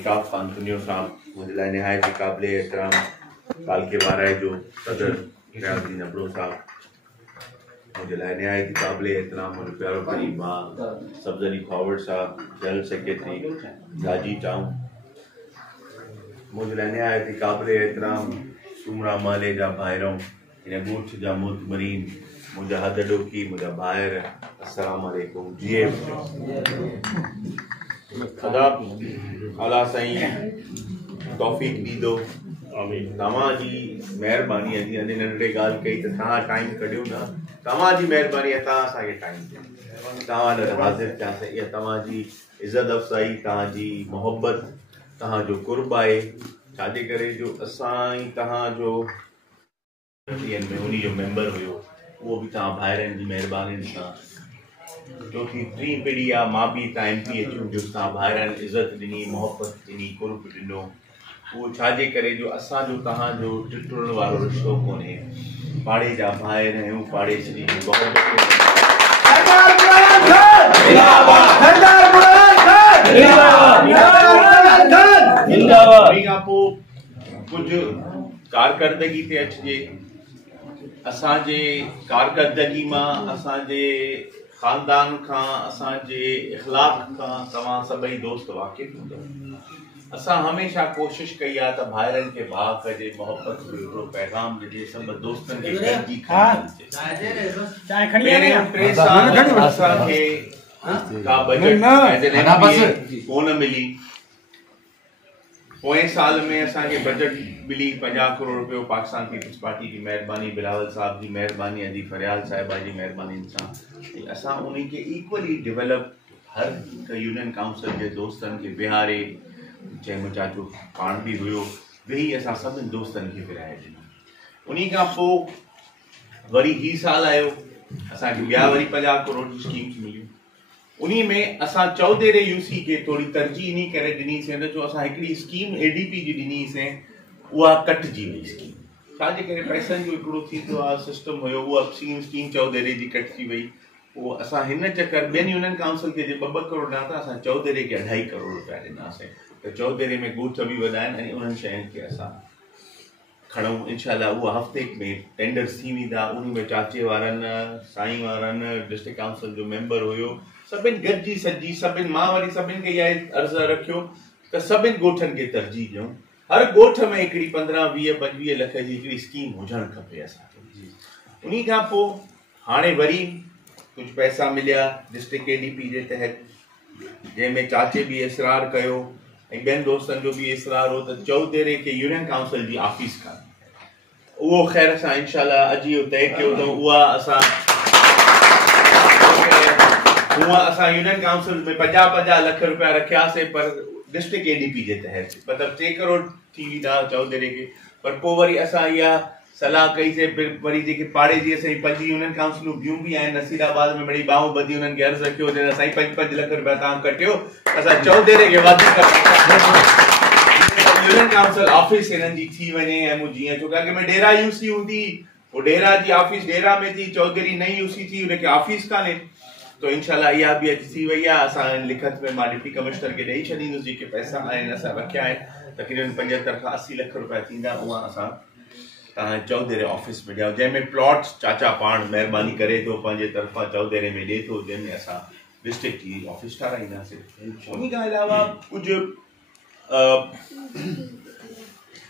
इकाफ आंतोनियो साहब मुझे लाए नहायत काबिल एहतराम काल के बारह जो सदर रियाजुद्दीन अब्रो साहब मुझे लाए नहायत काबिल एहतराम मुझे प्यारो करीब माँ सब्जरी फॉरवर्ड साहब जनरल सेक्रेटरी गाजी टाउन मुझे लाए नहायत काबिल एहतराम सुमरा माले जा भाइरों इन बूथ जा मुतमरीन मुझा हद डोकी मुझा बाहर अस्सलाम वालेकुम जी खुदा अला साईं तौफीक दीदो तव्हां जी महिरबानी आहे जीअं नंढड़े ॻाल्हि कई त तव्हां टाइम कढियो न तव्हां जी महिरबानी आहे तव्हां असांखे टाइम ॾियो तव्हां लाइ हाज़िर थियासीं इहा तव्हां जी इज़त अफ़ज़ाई तव्हां जी मोहबत तव्हां जो कुर्ब आहे छाजे करे जो असां ई तव्हां जो उन जो मेंबर हुयो वो भी तव्हां भाइरनि जी महिरबानी सां चौथी टी पीढ़ी आहे मां बि तव्हां MP अचूं जो तव्हां भाइरनि इज़त ॾिनी मोहबत ॾिनी कुर्ब ॾिनो उहो छाजे करे जो असांजो तव्हांजो टिटुरण वारो रिश्तो कोन्हे पाड़े जा भाइर आहियूं पाड़ेसी जी मोहबत कुझु कारकर्दगी ते अचिजे असांजे कारकर्दगी मां असांजे ख़ानदान खां असांजे इख़लाक़ खां तव्हां सभई दोस्त वाक़िफ़ हूंदव असां हमेशह कोशिशि कई आहे त भाइरनि खे भाउ कजे मोहबत जो हिकिड़ो पैगाम ॾिजे सभु दोस्तनि खे गॾिजी असांखे का बजट कोन मिली पोएं साल में असांखे बजट मिली 50 करोड़ रुपयो पाकिस्तान पीपल्स पार्टी की मेहरबानी बिलावल साहब की मेहरबानी अदी फरियाल साहिबा जी मेहरबानी सां असां उन्हीं के इक्वली डेवलप हर यूनियन काउंसिल के दोस्तन के बिहारे जंहिंमें चाचो पाण भी हुयो वेही असां सभिनी दोस्तनि खे विराए ॾिनो उन्हीं खां पोइ वरी ही साल आयो असांखे ॿिया वरी 50 करोड़ जी स्कीम्स मिलियूं उन्हीं में असां चौधरी यूसी के थोड़ी तरजीह इन करे ॾिनीसीं न जो असां हिकिड़ी स्कीम ADP जी ॾिनीसीं उहा कटिजी वई स्कीम छाजे करे पैसनि जो हिकिड़ो थींदो आहे सिस्टम हुयो उहा स्कीम चौधरी जी कटिजी वई पोइ असां हिन चकर ॿियनि यूनियन काउंसिल खे जे 2 करोड़ ॾिना था असां चौधरी खे 2.5 करोड़ रुपया ॾिनासीं त चौधरी में ॻोठ बि वॾा आहिनि ऐं उन्हनि शयुनि खे असां खणूं इनशाला उहा हफ़्ते में टेंडर्स थी वेंदा उन में चाचे वारनि साईं वारनि डिस्ट्रिक्ट काउंसिल जो मेंबर हुयो सभिनि गॾिजी सॼी सभिनि मां वरी सभिनि खे इहा अर्ज़ु रखियो त सभिनि ॻोठनि खे तरजीह ॾियूं हर ॻोठ में हिकिड़ी 15-20-25 लख जी हिकिड़ी स्कीम हुजणु खपे असांखे उन खां पोइ हाणे वरी कुझु पैसा मिलिया डिस्ट्रिक्ट ADP जे तहत जंहिंमें चाचे बि इसरार कयो ऐं ॿियनि दोस्तनि जो बि इसरार हो त चौधरी खे यूनियन काउंसिल जी ऑफिस कान उहो ख़ैर असां इनशाला अॼु इहो तय कयो अथऊं उहा असां यूनियन काउंसिल में 50 लख रुपया रखियासीं पर डिस्ट्रिक्ट ADP जे तहत मतिलबु 3 करोड़ थी वेंदा चौधरी खे पर पोइ वरी असां इहा सलाह कईसीं वरी जेके पाड़े जी असांजी 5 यूनियन काउंसिलूं ॿियूं बि आहिनि नसीराबाद में मिड़ी बाहूं ॿधी उन्हनि खे अर्ज़ु रखियो असांजी 5 लख रुपया तव्हां कटियो असां चौधरी खे वधीक यूनियन काउंसिल ऑफिस हिननि जी थी वञे ऐं मूं जीअं छो कि में डेरा यूसी हूंदी पोइ डेरा जी ऑफिस डेरा में थी चौधरी नई यूसी थी उनखे ऑफिस कान्हे तो इनशाला इहा बि अॼु थी वई आहे असां लिखत में मां डिप्टी कमिश्नर खे ॾेई छॾींदुसि जेके पैसा आहिनि असां रखिया आहिनि तक़रीबन 75 खां 80 लख रुपया थींदा उहा असां तव्हां चौधरी ऑफिस में ॾियूं जंहिंमें प्लॉट्स चाचा पाण महिरबानी करे थो पंहिंजे तरफ़ां चौधरी में ॾिए थो जंहिंमें असां डिस्ट्रिक्ट जी ऑफिस ठाराईंदासीं उन खां अलावा कुझु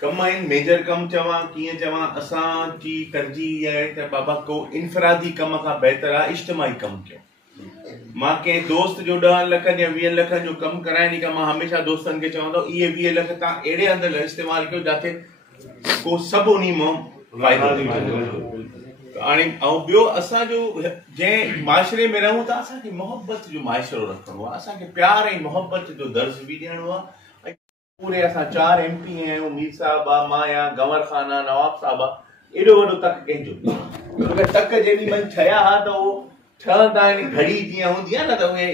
कम आहिनि मेजर कम चवां कीअं चवां असांजी तरजीह आहे त बाबा को इनफरादी कम खां बहितर आहे इज्तिमाही कमु कयो मां कंहिं दोस्त जो 10 लखनि या 20 लखनि जो कमु कराइण खां मां हमेशह दोस्तनि खे चवंदो इहे 20 लख तव्हां अहिड़े हंधि इस्तेमालु कयो जिथे को सभु उन मां फ़ाइदो हाणे ऐं ॿियो असांजो जंहिं माशरे में रहूं था असांखे मोहबत जो माशरो रखिणो आहे असांखे प्यार ऐं मोहबत जो दर्ज़ बि ॾियणो आहे ऐं पूरे असां 4 MP आहियूं मीर साहब आहे मां आहियां गंवर खान आहे नवाब साहब आहे एॾो वॾो तक कंहिंजो तक जेॾी महिल ठहिया हा त उहो ठहंदा आहिनि घड़ी जीअं हूंदी आहे न त उहे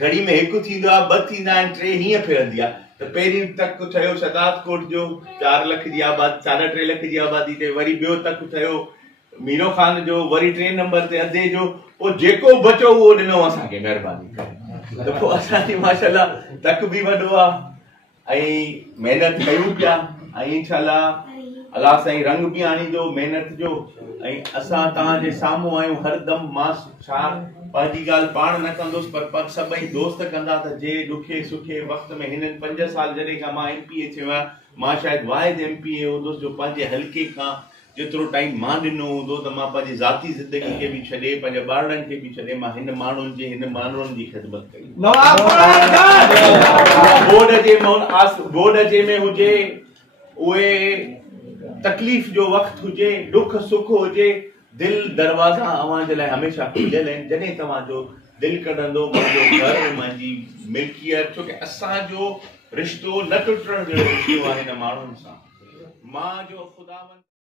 घड़ी में हिकु थींदो आहे 2 थींदा आहिनि 3 हीअं फिरंदी आहे त पहिरीं तक ठहियो शताब कोट जो 4 लख जी आबादी 3.5 लख जी आबादी ते वरी ॿियो तक ठहियो मीरो खान जो वरी 3 नंबर ते अधे जो पोइ जेको बचो उहो ॾिनो असांखे महिरबानी करे त पोइ असांजी माशाल्लाह तक बि वॾो आहे ऐं महिनत कयूं पिया ऐं इंशाल्लाह अल्लाह साईं रंग बि आणींदो महिनत जो। ऐं असां तव्हांजे साम्हूं आहियूं हरदम। मां छा पंहिंजी ॻाल्हि पाण न कंदुसि पर सभई दोस्त कंदा त जे ॾुखे सुखे वक़्त में हिननि 5 साल जॾहिं खां मां MPA थियो आहियां, मां शायदि वाहिद MPA हूंदुसि जो पंहिंजे हल्के खां जेतिरो टाइम मां ॾिनो हूंदो त मां पंहिंजी ज़ाती ज़िंदगी खे बि छॾे पंहिंजे ॿारनि खे बि छॾे मां हिन माण्हुनि जी ख़िदमत कई। बोर्ड जे में हुजे, उहे तकलीफ़ जो वक़्तु हुजे, दुख सुख हुजे, दिल दरवाज़ा अवां जे लाइ हमेशह खुलियल आहिनि। जॾहिं तव्हांजो दिल कढंदो, मुंहिंजो घर, मुंहिंजी मिल्कियत, छोकी असांजो रिश्तो न टुटण जो रिश्तो आहे हिन माण्हुनि सां। मां जो ख़ुदावंद